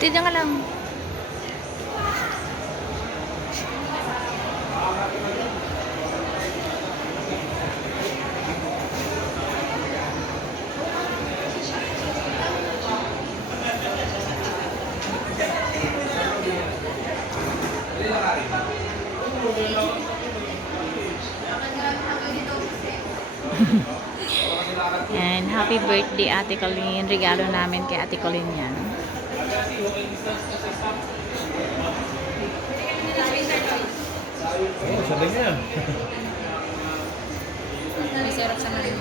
Tignan ka lang. And happy birthday Ate Colleen. Regalo namin kay Ate Colleen yan. Oh, sabi niya. May syrup sa namin.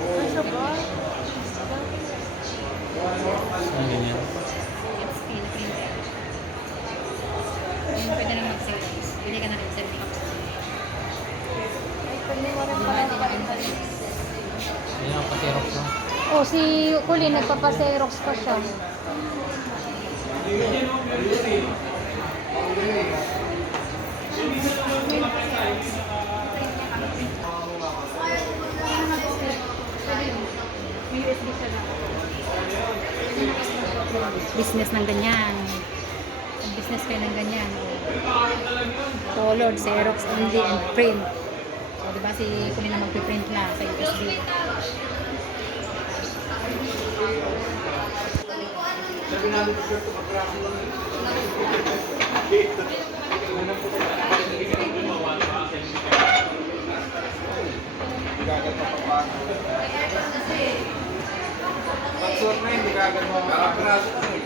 Ano ba? Ano ganyan? It's printed. Ayun, pwede na mag-series. Bili ka na rin sa link. Yan ang pasirok ko. Oh, si Colleen nagpapaserox pa siya. Business ng ganyan. Business kayo ng ganyan. Colored, Xerox only, and print. So, diba si Colleen na magpiprint na sa USB. Magsort na yun, di ka agad mo makapiraso na eh.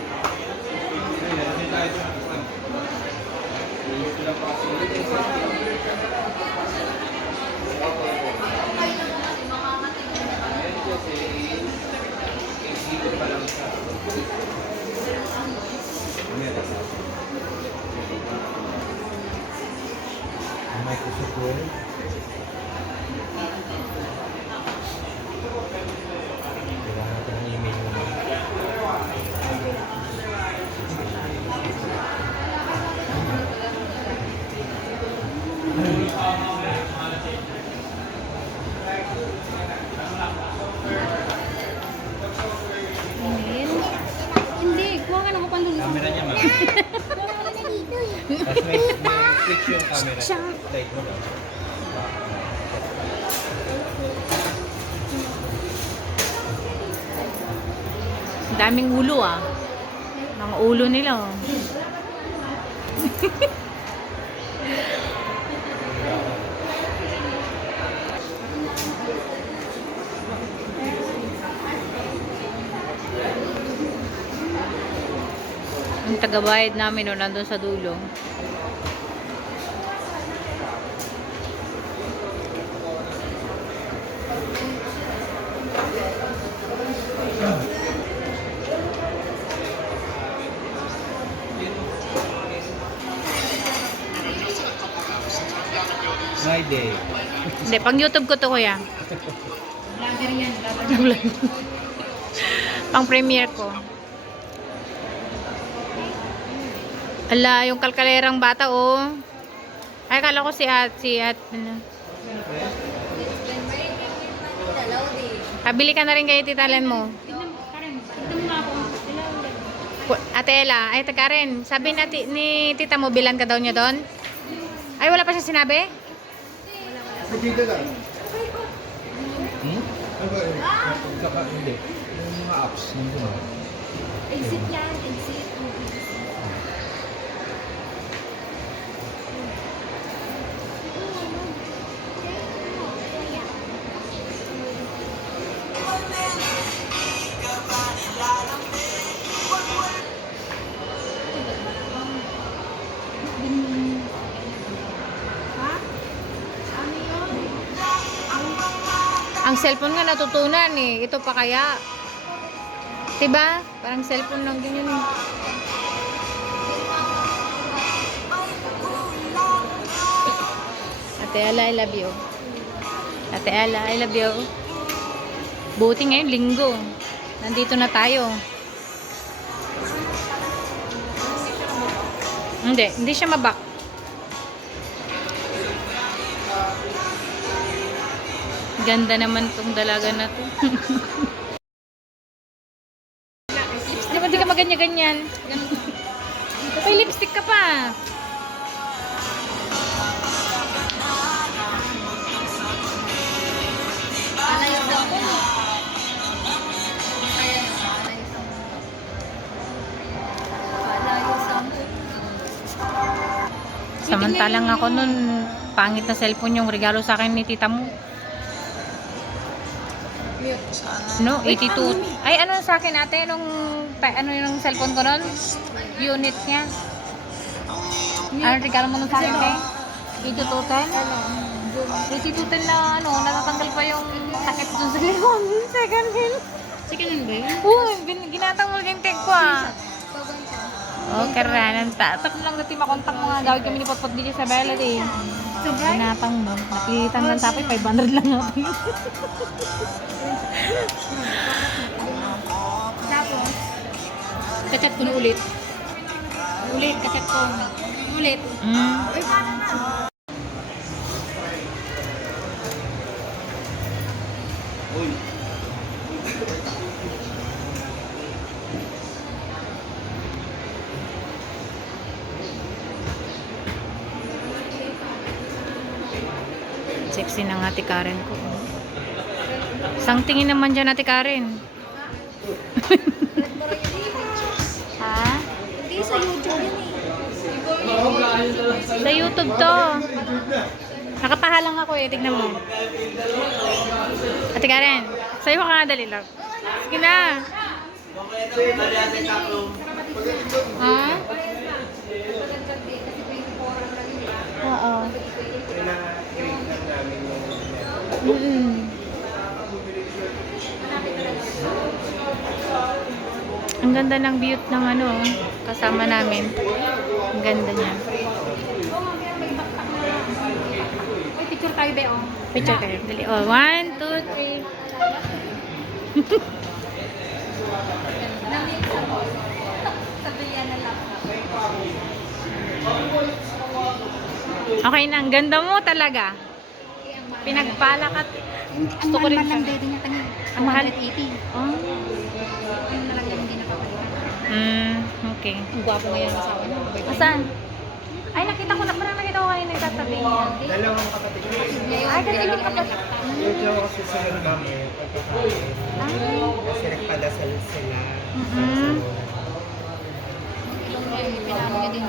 Microsoft Word. Kailangan natin ng email naman. Email? Hindi, kuha ka ng upan dun. Camera niya, ma'am. Tapos may switch yung camera. Light mo lang. Daming ulo ah. Mga ulo nila oh. Yung tagabayad namin no, nandun sa dulo. Friday. Hindi, pang YouTube ko to kuya. Vlogger yan, Pang premiere ko. Ala, yung kalkalerang bata oh. Ay, kala ko ano. Pabili ka na rin kayo titalan mo. Ate Ella, ay Karen, sabi ni tita mo, bilan ka daw niya doon? Ay, wala pa siya sinabi? Pagkita lang. Ano ba yun? Saka hindi. Yung mga apps. Nandun ba? Exit yan, exit. Ang cellphone nga natutunan eh. Ito pa kaya. Diba? Parang cellphone lang din yun eh. Ate Ella, I love you. Ate Ella, I love you. Buti ngayon, linggo. Nandito na tayo. Hindi siya mabak. Ganda naman tong dalaga na to. Di ba Ba't di ka maganya-ganyan? May lipstick ka pa. Alayos daw po. Alayos ang Samantalang ako nun, pangit na cellphone yung regalo sa akin ni tita mo. No, 82. Ay, ano sa akin ate? Ano yung cellphone ko nun? Unit niya. Ano regalo mo nun sa akin, te? 8210? 8210 na natatanggal pa yung takip dun sa likod. Second hand. Second hand ba yun? Uy, ginatang mo yung tag ko ah. Oh, karanan. Tatak lang dati makontak mo nga. Gawin kami ni Potpot dito sa Bella eh. Ginatang mo. Nakilitan ng tapay, 500 lang ako. Tapos, Kachat ko na ulit. kachat ko. Ulit. Uy, paano na? Sexy ng ate Karen ko. Isang tingin naman dyan ate Karen. Ha? Hindi, sa YouTube yun eh. Sa YouTube to. Nakapahalang ako eh. Tignan mo. Ate Karen, sa'yo ka nga dali lang. Sige na. Ha? Oo. Ang ganda ng view ng kasama namin. Ang ganda niya. Uy, picture tayo be, oh. Picture kayo. Dali. Oh, 1, 2, 3. Sabihan na lang. Okay na. Ang ganda mo talaga. Pinagpalak at gusto ko rin Ang siya. mahal ng dating niya, tangin. Ang mahal? 180. Oh. Ano na lang yung hindi nakapalitan. Okay. Ang gwapo ngayon ang asawa niya. Asan? Ay, nakita ko na. Parang nakita ko kanina nagtatabi niya. Dalawang kapatid ko. Ay, dalawa yung kapatid. Yung jowa kasi sila kami. Kasi nagpadasal sila. Pinamo niya din.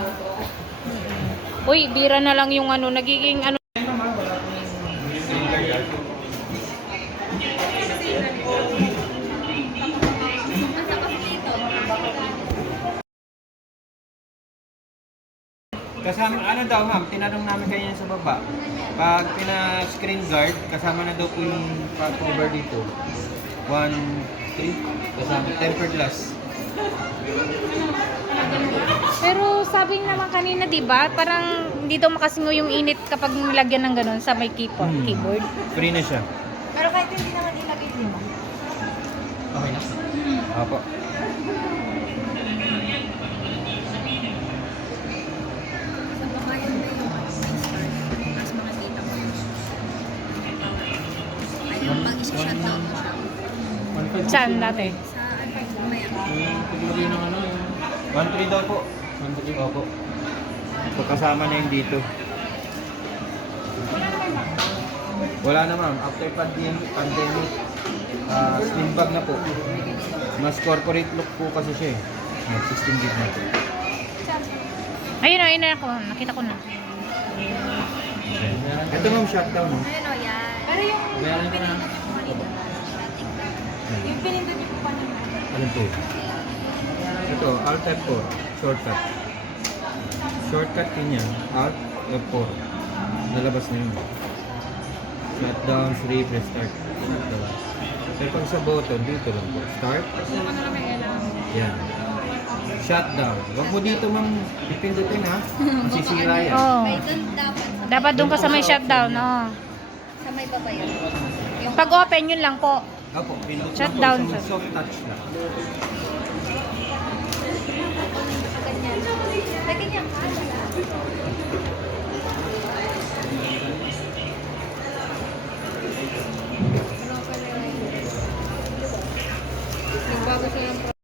Uy, bira na lang yung nagiging Kasama, ano daw ma'am, tinanong namin kanina sa baba. Pag pina-screen guard, kasama na daw po yung cover dito. 1, 3, kasama, tempered glass. Pero sabi naman kanina, di ba? Parang hindi daw makasingo yung init kapag nilagyan ng ganun sa may keyboard. Free na siya. Pero kahit hindi naman ilagay, di ba? Okay na? Opo. Sa babayan na yung start. Mas makakita mo yun. Ay, yung pag-isa-shutdown mo siya. Saan dati? Sa ano, mamaya. Paglagay ng 1.3 daw po. 1.3 opo. So, kasama na yung dito. Wala na ma'am. After pandemic, slim bag na po. Mas corporate look po kasi siya eh. 16 gig na po. Ayun na ako. Nakita ko na. Ito ma'am, shutdown. No? Ayun o, yan. Pero yung Bayaran ko na. yung pinindot niyo po pa naman. Ano po? Ito, Alt F4. Shortcut. Shortcut din yan. Alt F4. Nalabas na yun. Shutdown, sleep, restart. Shutdown. Pero pag sa button, dito lang po. Start. Yan. Shutdown. Huwag mo dito mang pipindutin ha. Masisira yan. Oh. May doon dapat. Dapat doon ka sa may shutdown. Oh. Sa may baba yun. Yung Pag open, yun lang po. Opo, pindot lang Shutdown, po. sir. Isang soft touch lang. ganyan. May ganyan ka. Nagbago siya ng